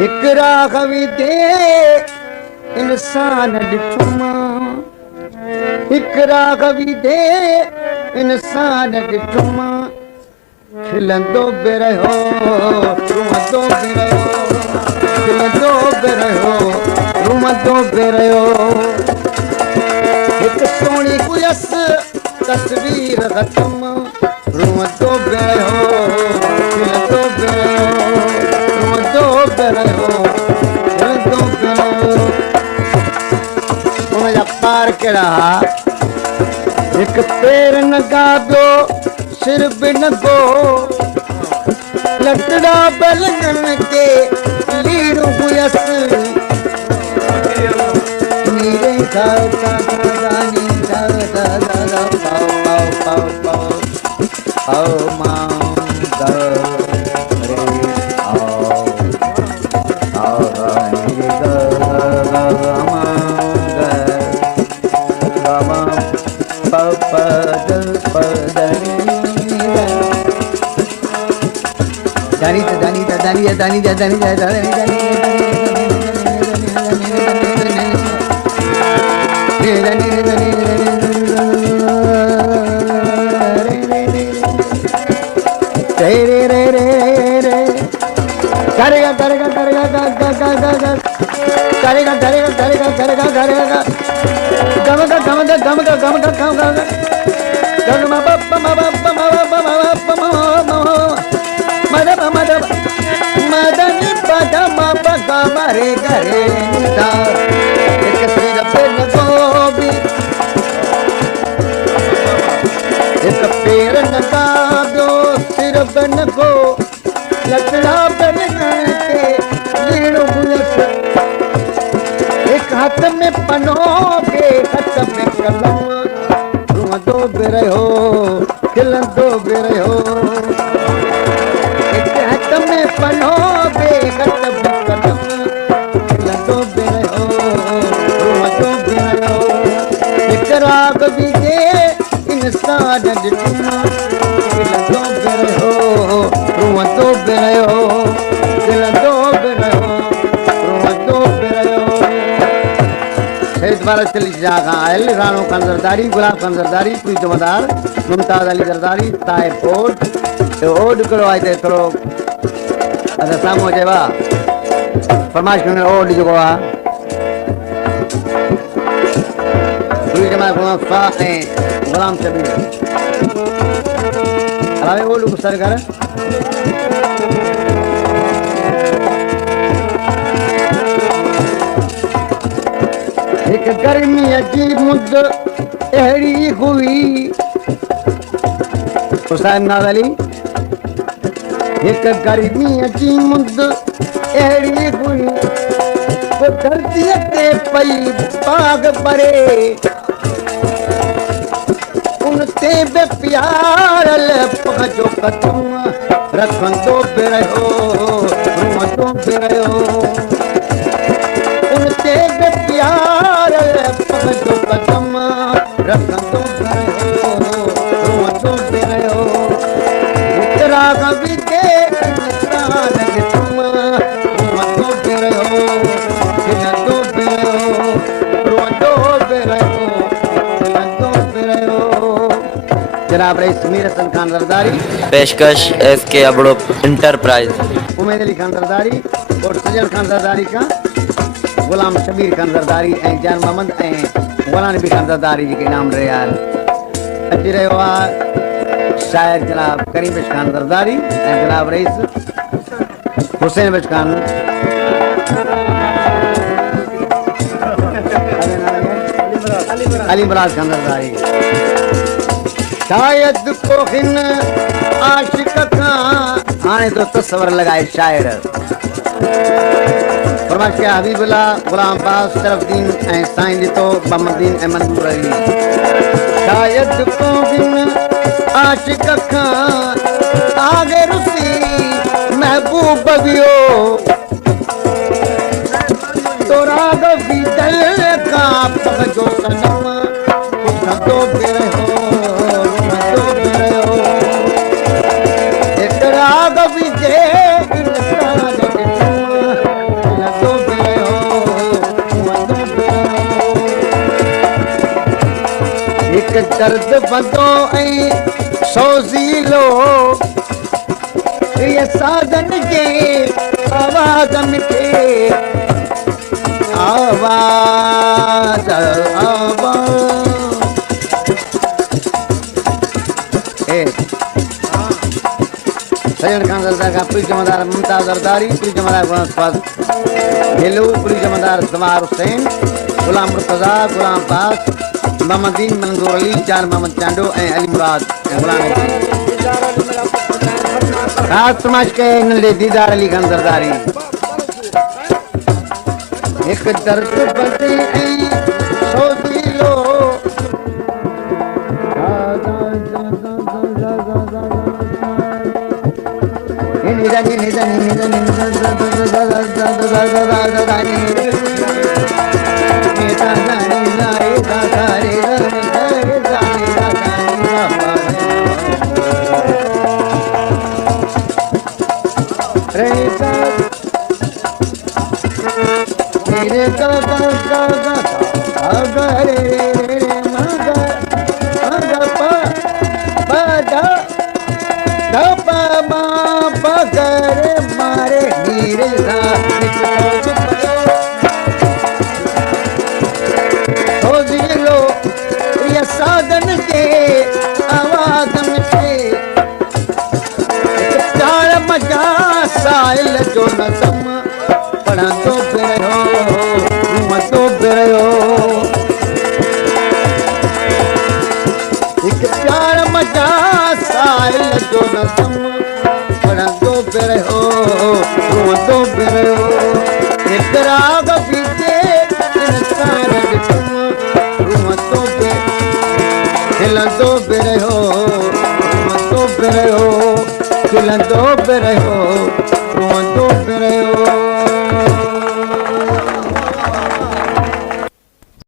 हिक राघवी दे इंसान ॾिठुमा, हिक राघवी दे इंसान ॾिठुमा, खिलंदो बि रहियो रुमंदो बि रहियो, खिलंदो बि रहियो रुमंदो बि रहियो। हिक सोणी हुयसि तस्वीर ख़तम, रुमंदो बि रहियो खिलंदो बि रहियो, रुमंदो बि रहियो खिलंदो बि रहियो। उनजा पार कहिड़ा हा, हिक पेर न ॻाॿियो सिर बि न गो, लटड़ा बलगन के लीर हुयसि, नीरे का दानी दा दा दा दा पाओ पाओ पाओ पाओ मां दा रे आओ आओ रे दा मां दा मा पा पा द प द दानी दानी दानी दानी दानी दानी करेगा करेगा करेगा करेगा करेगा करेगा करेगा करेगा गम का गम का गम का गम का गम का गम मा बप मा बप मा बप मा बप मा मदप मदप मदनी पद मा पग मारे घरे ता एक सिर पे न गोबी, एक पैर न ॻाॿियो सिर पे न गो, लटड़ा बलगन के लीर हुयसि, एक हथ में पनो के हथ में कलम, रुमंदो बि रहियो खिलंदो बि रहियो। एक हथ में पनो के हथ में कलम, खिलंदो बि रहियो रुमंदो बि रहियो। हिक राघवी दे इंसान ॾिठुमा, खिलंदो बि रहियो रुमंदो बि रहियो, खिलंदो बि रहियो रुमंदो बि रहियो। शहीद भारत चली जागा आयल राणो खान ज़रदारी, गुलाब खान ज़रदारी, पूरी जमादार, मुमताज़ अली ज़रदारी, ताइब ओड ओड करो आए थे थोरो अदा सामो जेवा फरमाइश में ओड जो आ पूरी जमात गुलाम शाह ए गुलाम शबीर अलावे ओड को सर कर एक गर्मी जी मुद अहड़ी हुई, हुसैन नाज़ अली, एक गर्मी जी मुद अहड़ी हुई, वो धरती ते पई बाग बरे, उन ते बे प्यारल पगजो कदम, रखंदो बि रहियो रुमंदो बि रहियो। उन ते बे प्यारल पगजो कदम, रखंदो बि रहियो रुमंदो बि रहियो। हिक राघवी दे इंसान ॾिठुमा, रुमंदो बि रहियो खिलंदो बि रहियो रुमंदो बि रहियो खिलंदो बि रहियो। जनाब रईस मीर हसन खान ज़रदारी, पेशकश एसके अबड़ो इंटरप्राइज, उमेद अली खान ज़रदारी और सजन खान ज़रदारी का गुलाम शबीर खान ज़रदारी ऐं जान मोहम्मद ऐं गुलाम नबी खान ज़रदारी जी के इनाम रहिया अची रहियो आहे शायर जनाब करीम बश खान ज़रदारी ऐं जनाब रईस हुसैन बश खान अली मराज खान ज़रदारी। शायद को हिन आशिक खां हाणे तो तस्वर लगाए शायर फरमाइश किया हबीबुल्लाह गुलाम अब्बास शरफदीन ऐं साईं ॾिठो मोहम्मदीन ऐं मंजूर अली। शायद को हिन आशिक खां आगे रुसी महबूब वियो, तो राघवी दल खां पगजो सनम, उथंदो बि रहियो रुमंदो बि रहियो। हिक राघवी जे इंसान ॾिठुम, दर्द बंदो ऐं सोज़ीलो ये साधन जे आवाज़ मिठे आवाज़ सजन खान सरदार का पुलिस जमादार मुमताज अरदारी, पुलिस जमादार हेलो, पुलिस जमादार सवार हुसैन, गुलाम मुर्तजा, गुलाम पास, मोहम्मदीन मंजूर अली, जान मोहम्मद चांडो ऐं अली मुराद ऐं गुलाम खास समाज के नंढे दीदार अली खान सरदारी। एक दर्द बदे ऐं सोज़ीलो साधन के आवाज़ मिठे प्यार मजा साइल जो नज़म पढ़ंदो पियो घुमंदो पियो हिकु प्यार मजा साइल जो नज़म पढ़ंदो पियो घुमंदो पियो हिकु राग बीजे इंसान घुमंदो खिलंदो पियो घुमंदो पियो खिलंदो पियो